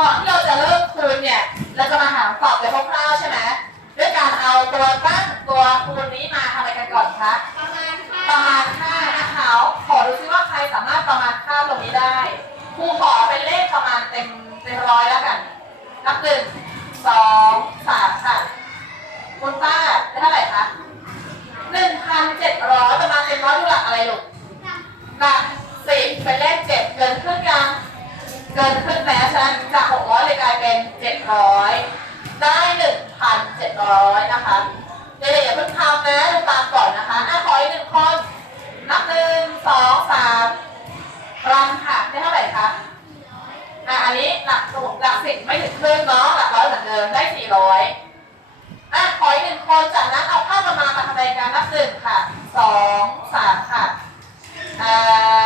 ก่อนที่เราจะเริ่มคูณเนี่ย เราจะมาหาคำตอบโดยคร่าวๆใช่ไหมด้วยการเอาตัวตั้งตัวคูณนี้มาทำอะไรกันก่อนคะประมาณค่านะคะขอดูซิว่าใครสามารถประมาณค่าตรงนี้ได้ครูขอเป็นเลขประมาณเต็มเต็มร้อยแล้วกัน นับหนึ่งสองสามค่ะคุณป้าได้เท่าไหร่คะหนึ่งพันเจ็ดร้อยประมาณเต็มร้อยดูหลักอะไรลูกหลักสิบเป็นเลขเจ็ดเกิน ร้อยได้หนึ่งพันเจ็ดร้อยนะคะเดี๋ยวอย่าเพิ่งทำนะดูตามก่อนนะคะอะขออีกหนึ่งคนนับหนึ่งสองสามรันค่ะได้เท่าไหร่คะอะอันนี้หลักสูตรหลักสิบไม่ถึงครึ่งเนาะหลักร้อยเหมือนเดิมได้สี่ร้อยอะขออีกหนึ่งคนจากนั้นเอาภาพประมาณมาทำรายการนับหนึ่งค่ะสองสามค่ะอ่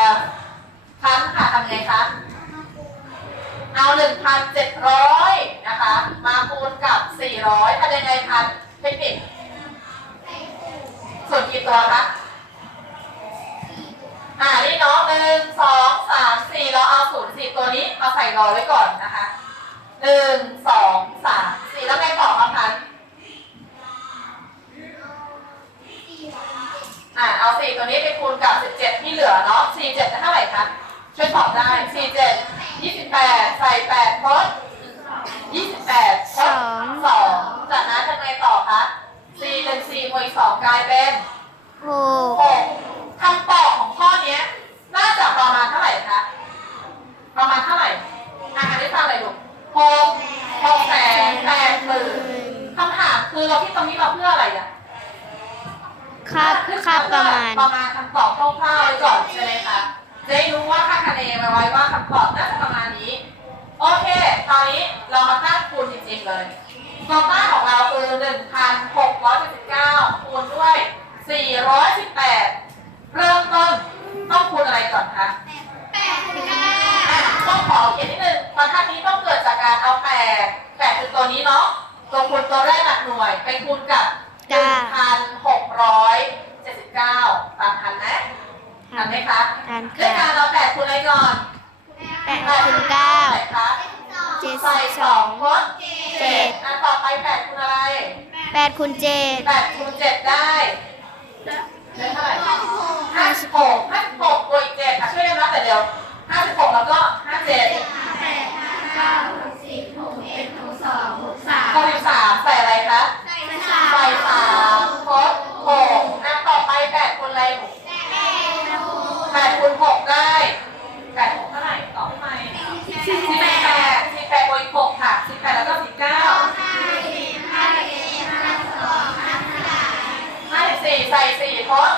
าพันค่ะทำไงคะเอาหนึ่งพันเจ็ดร้อยนะคะ มาคูณกับสี่ ร้อยทำยังไงพันเทคนิคส่วนกี่ตัวคะอ่านี่เนาะหนึ่งสองสามสี่เราเอาศูนย์สี่ตัวนี้เอาใส่รอไว้ก่อนนะคะหนึ่งสองสามสี่แล้วไงต่อคะพันอ่าเอาสี่ตัวนี้ไปคูณกับสิบเจ็ดที่เหลือเนาะสี่เจ็ดจะเท่าไหร่คะช่วยตอบได้สี่เจ็ดยี่สิบแปดใส่แปดพดยี่สิบแปด คะสี่หนึ่งสี่บวกอีกสองกลายเป็นหกหกคำตอบของข้อเนี้ย น่าจะประมาณเท่าไหร่คะ ประมาณเท่าไหร่อ่านได้ฟังอะไรลูกหกหกแสนแปดหมื่นคำถามคือเราที่ตรงนี้เราเพื่ออะไรอะค่าค่าประมาณประมาณคำตอบคร่าวๆไว้ก่อนใช่ไหมคะจะได้รู้ว่าค่าคะแนนมาไว้ว่าคำตอบน่าจะประมาณนี้ โอเค ตอนนี้เรามาตั้งคูณจริงๆเลย ตัวตั้งของเราคือ 1,679คูณด้วย 418 เริ่มต้นต้องคูณอะไรก่อนคะอะต้องขอเขียนนิดนึงบรรทัดนี้ต้องเกิดจากการเอาแปดแปดคือตัวนี้เนาะตัวคูณตัวแรกหลักหน่วย ไปคูณกับหนึ่งพันหกร้อยเจ็ดสิบเก้าตามทันนะทันไหมคะทันด้วยค่ะการเราแปดคูณอะไรก่อนแปดคูณเก้าไหนคะเจ็ดใส่สิบสสอองงคดเจ็ ดอันต่อไปแปดคูณอะไรแปดคูณเจ็ดแปดคูณเจ็ดได้ได้เท่าไหร่ห้าสิบหกห้าสิบหกบวกอีกเจ็ดอะช่วยกันนับแต่เดียวห้าสิบหกแล้วก็ห้าเจ็ด หกสิบสามใส่อะไรคะ ใส่สามครบหกอะต่อไปแปดคูณอะไรแปดคูณหกได้แปดหกเท่าไหร่ตอบให้ไหมสิบแปดสิบแปดบวกอีกหกค่ะสิบแปดแล้วก็สิบเก้าห้าสิบสี่ ใส่สี่ครบ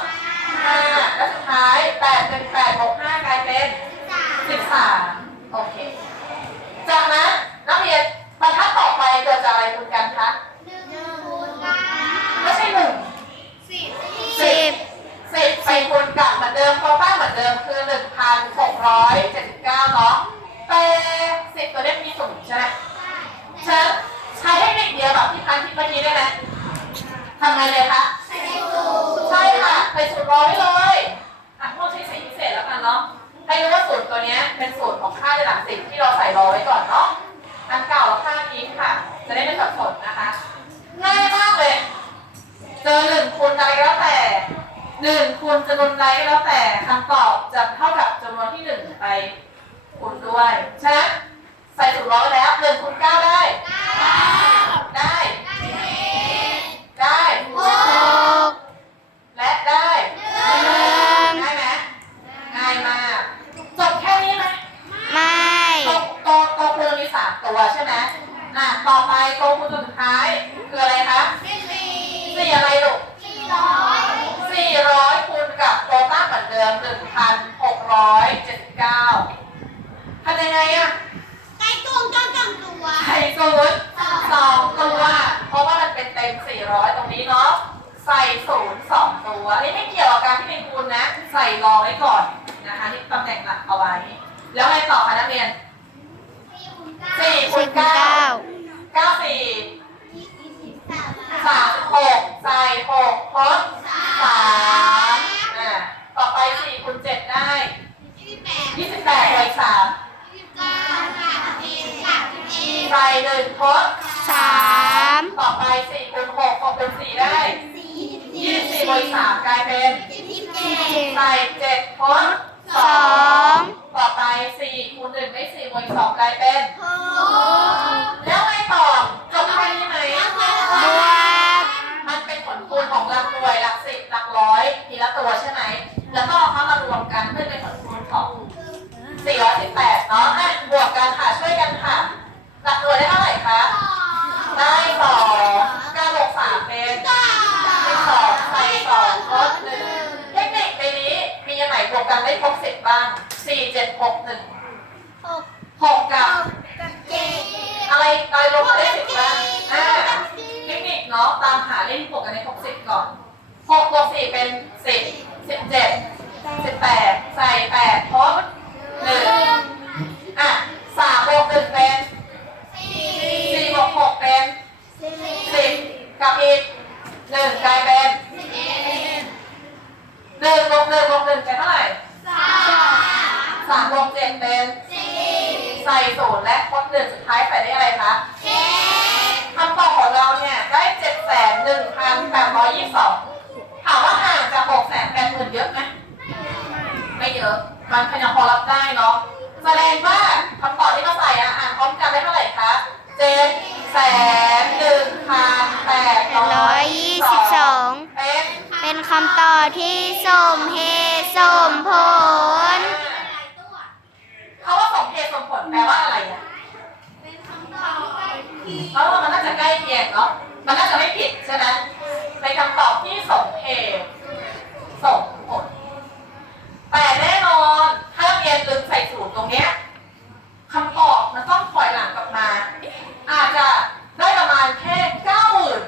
ห้าแล้วสุดท้ายแปดเป็นแปดบวกห้ากลายเป็นสิบสามโอเค จากนั้นนักเรียนบรรทัดต่อไปเกิดจากอะไรคุณกันคะไม่ใช่หนึ่งสิบสิบไปคูณกับเหมือนเดิมเพราะป้าเหมือนเดิมคือหนึ่งพันหกร้อยเจ็ดสิบเก้าเนาะแต่สิบตัวเลขมีศูนย์ใช่ไหมฉะนั้นใช้เทคนิคเดียวแบบที่พันคิดเมื่อกี้ได้ไหมทำไงเลยคะใช่ค่ะใส่ศูนย์ รอไว้เลยอะพวกใช้สีพิเศษแล้วกันเนาะ ให้รู้ว่าศูนย์ตัวเนี้ยเป็นศูนย์ของค่าในหลักสิบที่เราใส่รอไว้ก่อนเนาะ อันเก่าเราค่าทิ้งค่ะ จะได้ไม่สับสนนะคะง่ายมากเลย เจอหนึ่งคูณอะไรก็แล้วแต่หนึ่งคูณจำนวนอะไรก็แล้วแต่คำตอบจะเท่ากับจำนวนที่หนึ่งไปคูณด้วยฉะนั้นใส่สูตรร้อยแล้วหนึ่งคูณเก้าได้ได้ ได้ หก และได้ หนึ่ง ง่ายไหมง่ายมากจบแค่นี้ไหม ไม่ ตัวตัวตัวคูณมีสามตัวใช่ไหม อะต่อไปตัวคูณตัวสุดท้ายคืออะไรคะสี่อะไรลูก400คูณกับโควต้าเหมือนเดิม1,679ทำยังไงอะใส่ศูนย์สองตัว เพราะว่ามันเป็นเต็ม400ตรงนี้เนาะใส่ศูนย์สองตัวนี่ไม่เกี่ยวกับการที่เป็นคูณนะ ใส่รองไว้ก่อนนะคะนี่ตำแหน่งหลักเอาไว้ แล้วไงต่อคะนักเรียน4คูสี่ณคูณเก้า หกพดสามอ่าต่อไปสี่คูณเจ็ดได้ยี่สิบแปดเลยสามใส่หนึ่งทดสามต่อไปสี่คูณหกหกคูณสี่ได้ยี่สิบสี่บวกสามกลายเป็นเจ็ดใส่เจ็ดทดสสอองงต่อไปสี่คูณหนึ่งได้สี่บวกสองกลายเป็นหก แล้วไงต่อจบแค่นี้ไหม บวก มันเป็นผลคูณของหลักหน่วยหลักสิบหลักร้อยทีละตัวใช่ไหม แล้วก็เอาเข้ามารวมกันเพื่อเป็นผลคูณของ 418 เนาะอะบวกกันค่ะ ช่วยกันค่ะ หลักหน่วยได้เท่าไหร่คะ ได้สองเก้าบวกสามเป็นเป็นสองใส่สองลดหนึ่งเทคนิคในนี้มีอันไหนบวกกันได้ครบสิบบ้าง สี่ เจ็ดหกหนึ่ง หก หกกับ เจ็ด อะไรอะไรลบกันได้สิบบ้างอ่า เทคนิคเนาะตามหาเลขที่บวกกันในครบสิบก่อนหกบวกสี่เป็นสิบสิบเจ็ดสิบแปดใส่แปดทดหนึ่งอะสามบวกหนึ่งเป็นสี่บวกหกเป็นสิบกับอีกหนึ่งกลายเป็นหนึ่งบวกหนึ่งบวกหนึ่งเป็นเท่าไหร่ สามบวกเจ็ดเป็นใส่ศูนย์และทดหนึ่งสุดท้ายใส่ได้อะไรคะคำตอบของเราเนี่ยได้เจ็ดแสนหนึ่งพันแปดร้อยยี่สิบสองถามว่าห่างจากหกแสนแปดหมื่นเยอะไหมไม่เยอะ มันพยังพอรับได้เนาะแสดงว่าคำตอบที่เราใส่อะอ่านพร้อมกันได้เท่าไหร่คะเจ็ดแสนหนึ่งพันแปดร้ร้ออยยยี่ยี่สิสิบบสสอองงเป็นเป็นคำตอบที่สมเหตุสมผล เขาว่าสมเหตุสมผลแปลว่าอะไรอะเพราะว่ามันน่าจะใกล้เคียงเนาะ มันน่าจะไม่ผิดใช่ไหมเป็นคำตอบที่สมเหตุสมผลแต่แน่นอนถ้าเรียนลืมใส่สูตรตรงเนี้ยคำตอบมันต้องถอยหลังกลับมา อาจจะได้ประมาณแค่เก้าหมื่น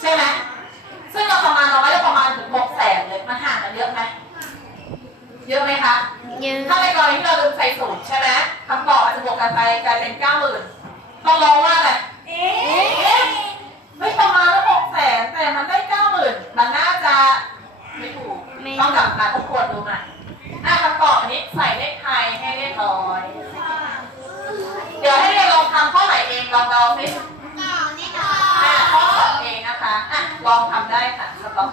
ใช่ไหมซึ่งเราประมาณน้อยเราประมาณถึงหกแสนเลยมันห่างกันเยอะไหมเยอะไหมคะเยอะถ้าในกรณีที่เราลืมใส่สูตรใช่ไหมคำตอบอาจจะบวกกันไปกลายเป็นเก้าหมื่นต้องลองว่าอะไรเอ๊ะ ไม่ประมาณแล้วหกแสนแต่มันได้เก้าหมื่นมันน่าจะไม่ถูกไม่ ต้องกลับมาทบทวนดูใหม่อะคำตอบอันนี้ใส่เลขไทยให้เรียบร้อย เดี๋ยวให้เรียนลองทำข้อไหนเองลองเดาสิ อะข้อสองเองนะคะ อะ ลองทำได้ค่ะสต็อป